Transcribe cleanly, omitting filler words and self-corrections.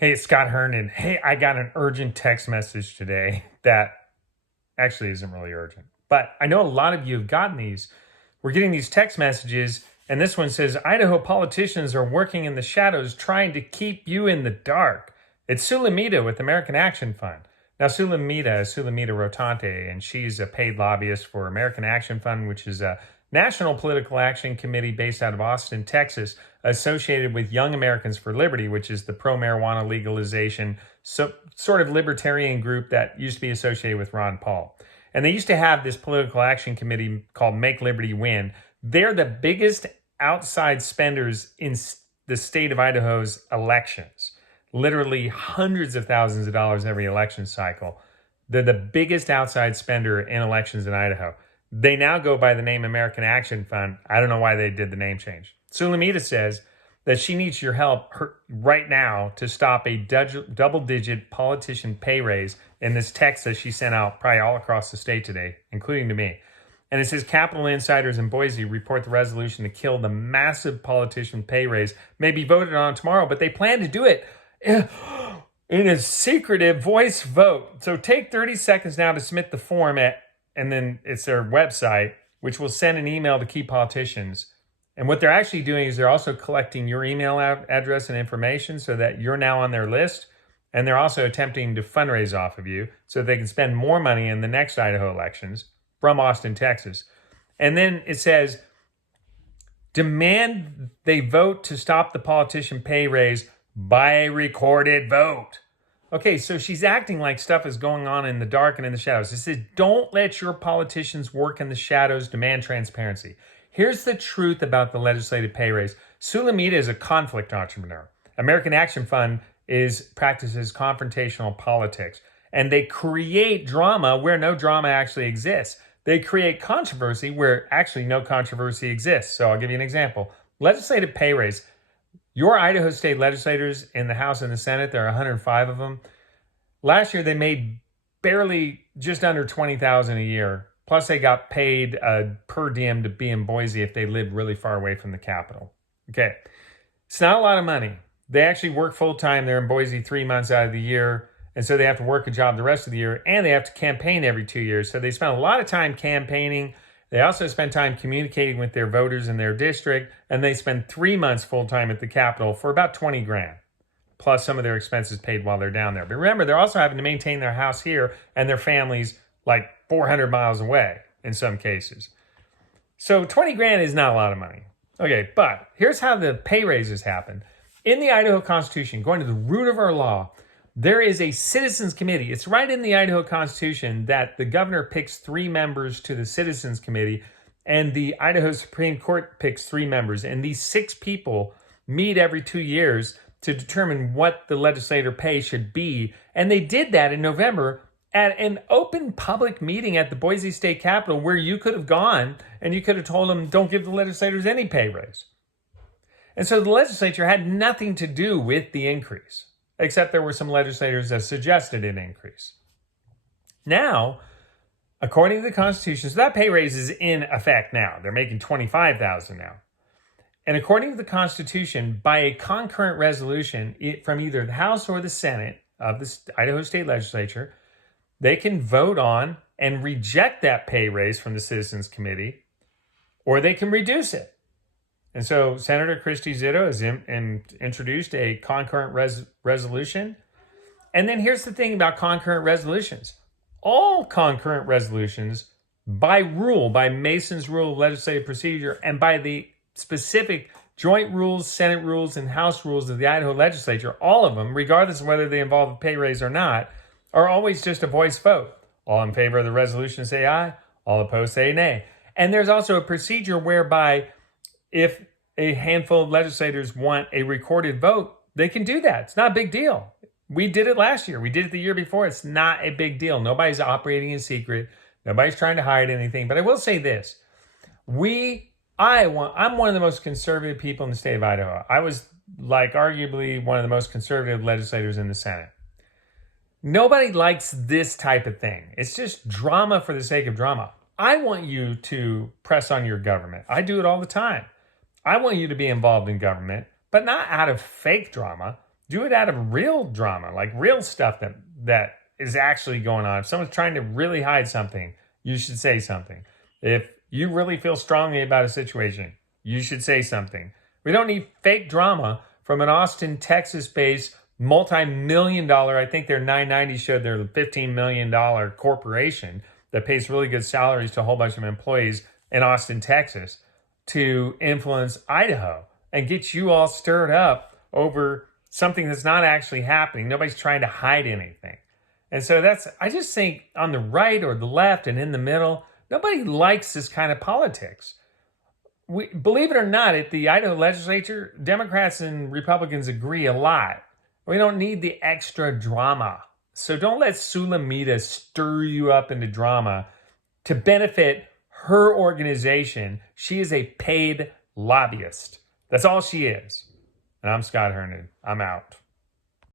Hey, it's Scott Herndon. Hey, I got an urgent text message today that actually isn't really urgent, but I know a lot of you have gotten these. We're getting these text messages, and this one says Idaho politicians are working in the shadows trying to keep you in the dark. It's Sulamita with American Action Fund. Now, Sulamita is Sulamita Rotante, and she's a paid lobbyist for American Action Fund, which is a national political action committee based out of Austin, Texas, associated with Young Americans for Liberty, which is the pro-marijuana legalization, sort of libertarian group that used to be associated with Ron Paul. And they used to have this political action committee called Make Liberty Win. They're the biggest outside spenders in the state of Idaho's elections. Literally hundreds of thousands of dollars every election cycle. They're the biggest outside spender in elections in Idaho. They now go by the name American Action Fund. I don't know why they did the name change. Sulamita says that she needs your help right now to stop a double-digit politician pay raise in this text that she sent out probably all across the state today, including to me. And it says Capitol insiders in Boise report the resolution to kill the massive politician pay raise may be voted on tomorrow, but they plan to do it in a secretive voice vote. So take 30 seconds now to submit the form and then it's their website, which will send an email to key politicians. And what they're actually doing is they're also collecting your email address and information so that you're now on their list. And they're also attempting to fundraise off of you so they can spend more money in the next Idaho elections from Austin, Texas. And then it says, demand they vote to stop the politician pay raise by recorded vote. Okay, so she's acting like stuff is going on in the dark and in the shadows. It says, don't let your politicians work in the shadows, demand transparency. Here's the truth about the legislative pay raise. Sulamita is a conflict entrepreneur. American Action Fund practices confrontational politics, and they create drama where no drama actually exists. They create controversy where actually no controversy exists. So I'll give you an example. Legislative pay raise. Your Idaho state legislators in the House and the Senate, there are 105 of them. Last year, they made barely just under $20,000 a year. Plus, they got paid per diem to be in Boise if they lived really far away from the Capitol. Okay, it's not a lot of money. They actually work full-time. They're in Boise 3 months out of the year, and so they have to work a job the rest of the year, and they have to campaign every 2 years. So they spend a lot of time campaigning. They also spend time communicating with their voters in their district, and they spend 3 months full-time at the Capitol for about 20 grand, plus some of their expenses paid while they're down there. But remember, they're also having to maintain their house here and their families like 400 miles away in some cases. So 20 grand is not a lot of money. Okay, but here's how the pay raises happen. In the Idaho Constitution, going to the root of our law, there is a citizens committee. It's right in the Idaho Constitution that the governor picks 3 members to the citizens committee, and the Idaho Supreme Court picks 3 members. And these 6 people meet every 2 years to determine what the legislator pay should be. And they did that in November at an open public meeting at the Boise State Capitol, where you could have gone and you could have told them, don't give the legislators any pay raise. And so the legislature had nothing to do with the increase, except there were some legislators that suggested an increase. Now, according to the Constitution, so that pay raise is in effect now. They're making $25,000 now. And according to the Constitution, by a concurrent resolution from either the House or the Senate of the Idaho State Legislature, they can vote on and reject that pay raise from the Citizens Committee, or they can reduce it. And so Senator Christy Zito has introduced a concurrent resolution. And then here's the thing about concurrent resolutions. All concurrent resolutions, by rule, by Mason's Rule of Legislative Procedure, and by the specific joint rules, Senate rules, and House rules of the Idaho Legislature, all of them, regardless of whether they involve a pay raise or not, are always just a voice vote. All in favor of the resolution say aye, all opposed say nay. And there's also a procedure whereby if a handful of legislators want a recorded vote, they can do that. It's not a big deal. We did it last year. We did it the year before. It's not a big deal. Nobody's operating in secret. Nobody's trying to hide anything. But I will say this. I'm one of the most conservative people in the state of Idaho. I was arguably one of the most conservative legislators in the Senate. Nobody likes this type of thing. It's just drama for the sake of drama. I want you to press on your government. I do it all the time. I want you to be involved in government, but not out of fake drama. Do it out of real drama, like real stuff that is actually going on. If someone's trying to really hide something, you should say something. If you really feel strongly about a situation, you should say something. We don't need fake drama from an Austin, Texas-based multi-million-dollar, I think their 990 showed their $15 million corporation that pays really good salaries to a whole bunch of employees in Austin, Texas, to influence Idaho and get you all stirred up over something that's not actually happening. Nobody's trying to hide anything. And so I just think on the right or the left and in the middle, nobody likes this kind of politics. Believe it or not, at the Idaho legislature, Democrats and Republicans agree a lot. We don't need the extra drama. So don't let Sulamita stir you up into drama to benefit her organization. She is a paid lobbyist. That's all she is. And I'm Scott Herndon. I'm out.